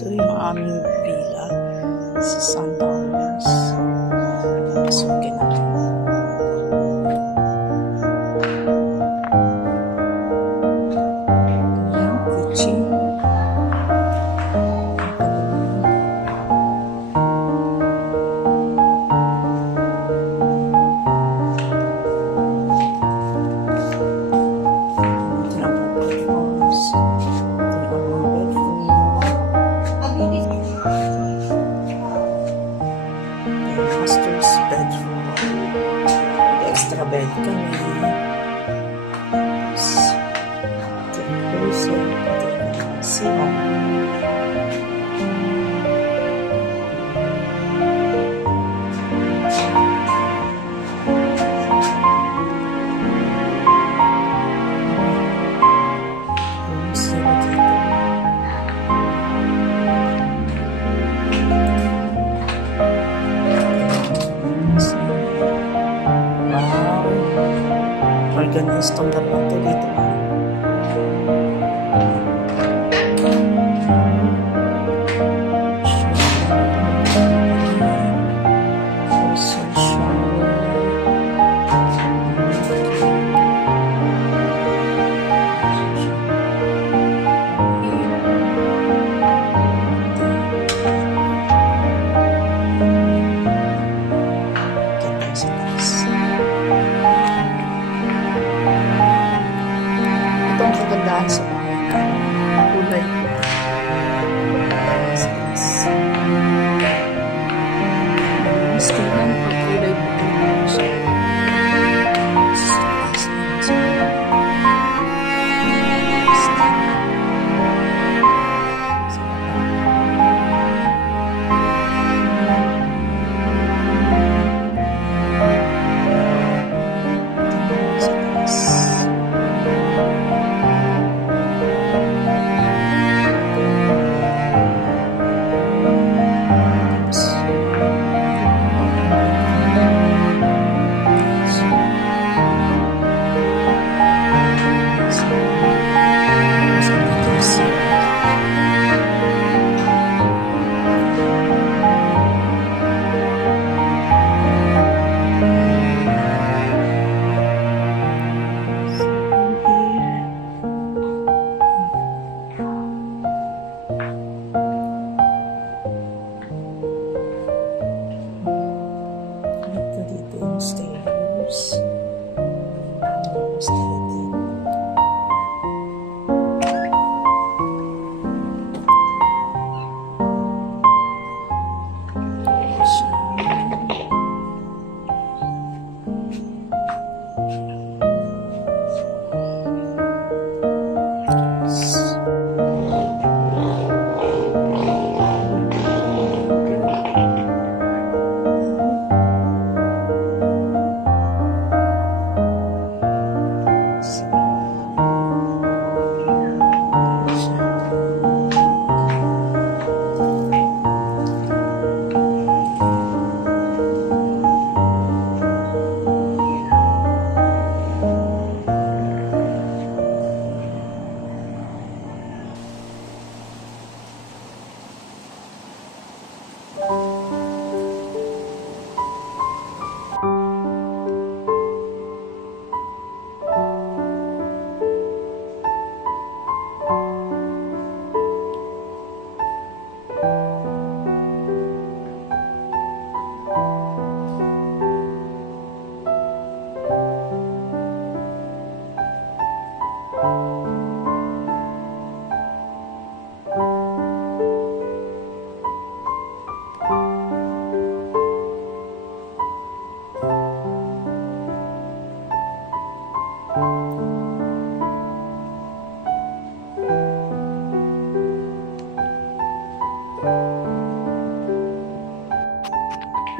Ito yung aming villa sa Sundowns. Pasukin natin. Yung kitchen. Master's bedroom. Extra bed kami. Ito yung closet. Ito yung sibong. Organized tong dalawang to dito.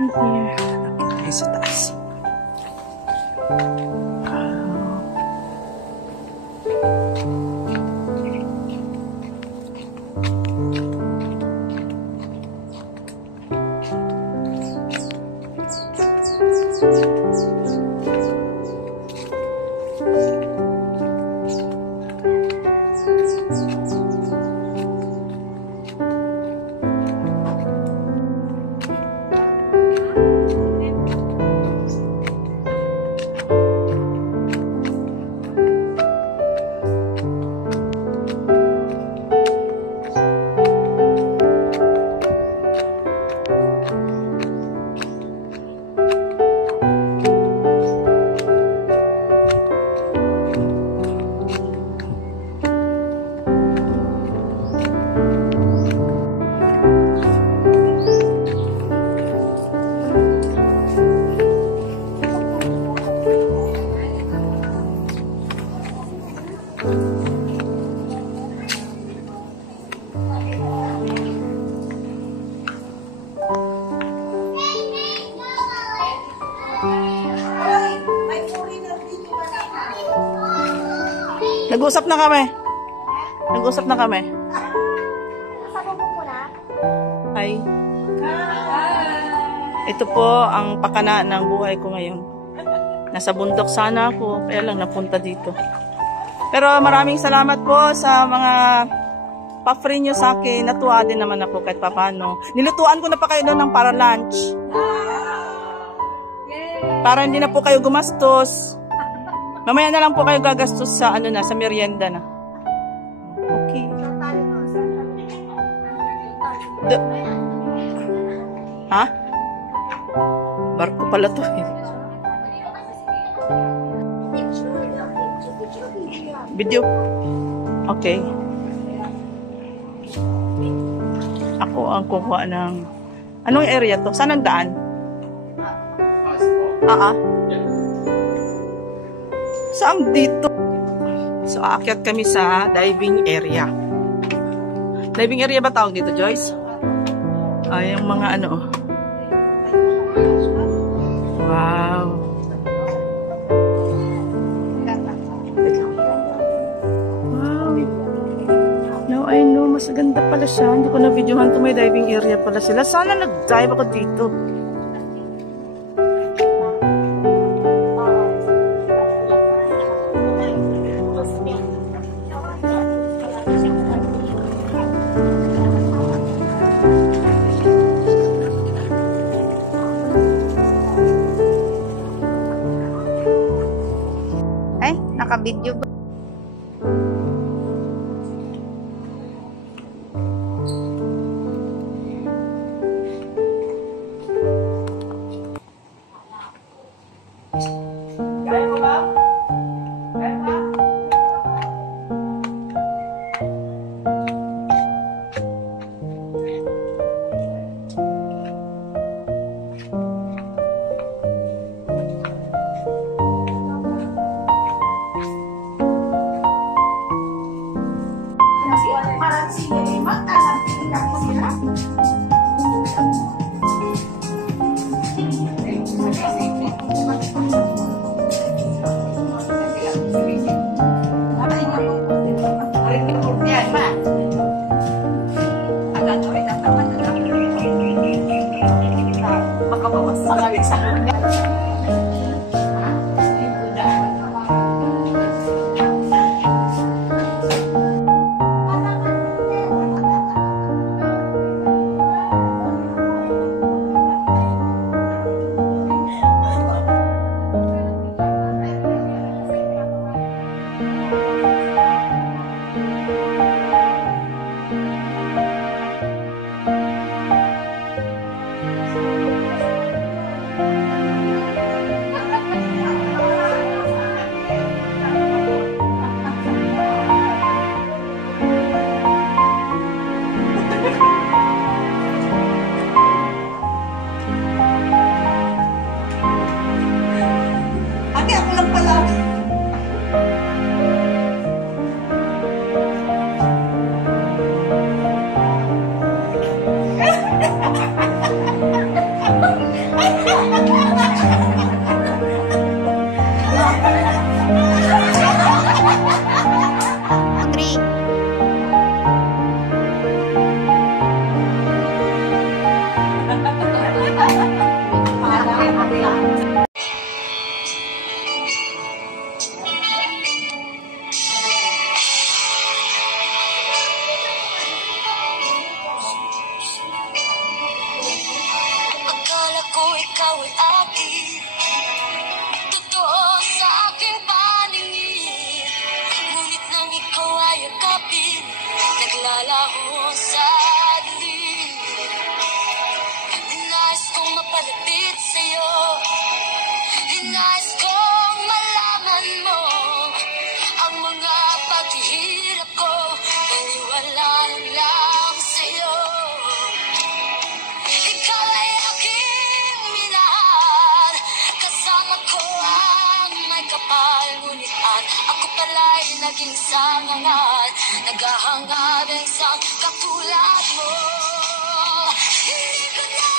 in here. Akit tayo sa taas. Nag-usap na kami. Nag-usap na kami. Hi. Ito po ang pakana ng buhay ko ngayon. Nasa bundok sana ako, kaya lang napunta dito. Pero maraming salamat po sa mga pa-free nyo sa akin. Natuwa din naman ako kahit papano. Nilutuan ko na pa kayo doon ng para lunch. Para hindi na po kayo gumastos. Mamaya na lang po kayo gagastos sa ano na, sa merienda na. Okay. Ha? Barko pala to eh. Video. Okay. Ako ang kukuha ng... Anong area to? Saan ang daan? Saan dito? So, aakyat kami sa diving area. Diving area ba tawag dito, Joyce? Ay, yung mga ano. Wow. Wow. Now I know, mas ganda pala siya. Hindi ko na-videohan to, may diving area pala sila. Sana nag-dive ako dito. Naka-video ba? Kaya mo ba? Kaya ba? ko ikaw ay akin. Totoo sa aking paningin, ngunit nang ikaw ay yakapin, naglalaho sa dilim. Dinais kong mapalapit sa'yo, dinais kong malaman mo ang mga paghihirap ko, baliwala lang sa'yo. Ikaw ay aking minahal, kasama ko ang may kapal, ngunit ako pala'y naging sangangal, naghahangad ang isang katulad mo. Hindi ko na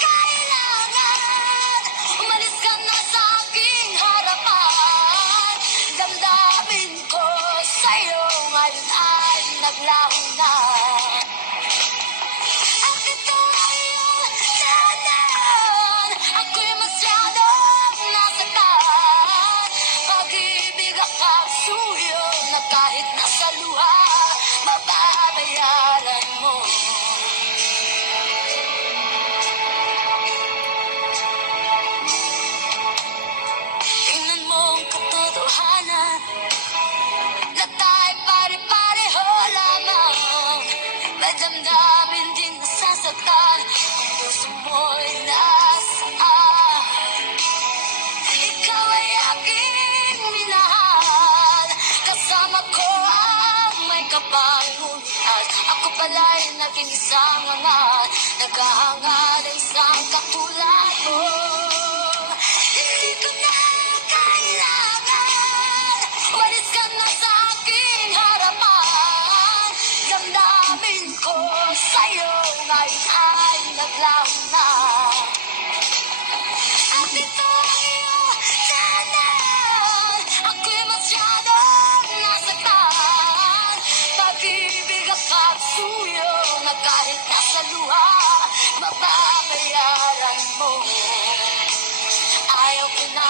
kailangan, umalis ka na sa aking harapan. Damdamin ko sa'yo ngayon ay naglaho na. At ito ay iyong tahanan, ako'y masyadong nasaktan. Pag-ibig akang suyo na kahit nasa luha, mababayaran mo. Tingnan mo ang katotohanan, na tayo pare-pareho lamang. May damdamin din nasasaktan, ang puso mo'y nasaan. Ikaw ay aking minahal, kasama ko ang may kapal, ngunit ako pala'y naging isang angat, naghahangad ang isang katulad mo. Hindi ko na kailangan, umalis ka na sa aking harapan. Damdamin ko sa'yo ngayon ay naglaho na. At ito ang iyong tahanan, ako'y masyadong nasaktan. Pag-ibig akong suyo na kahit nasa luha, mababayaran mo. Ayaw ko na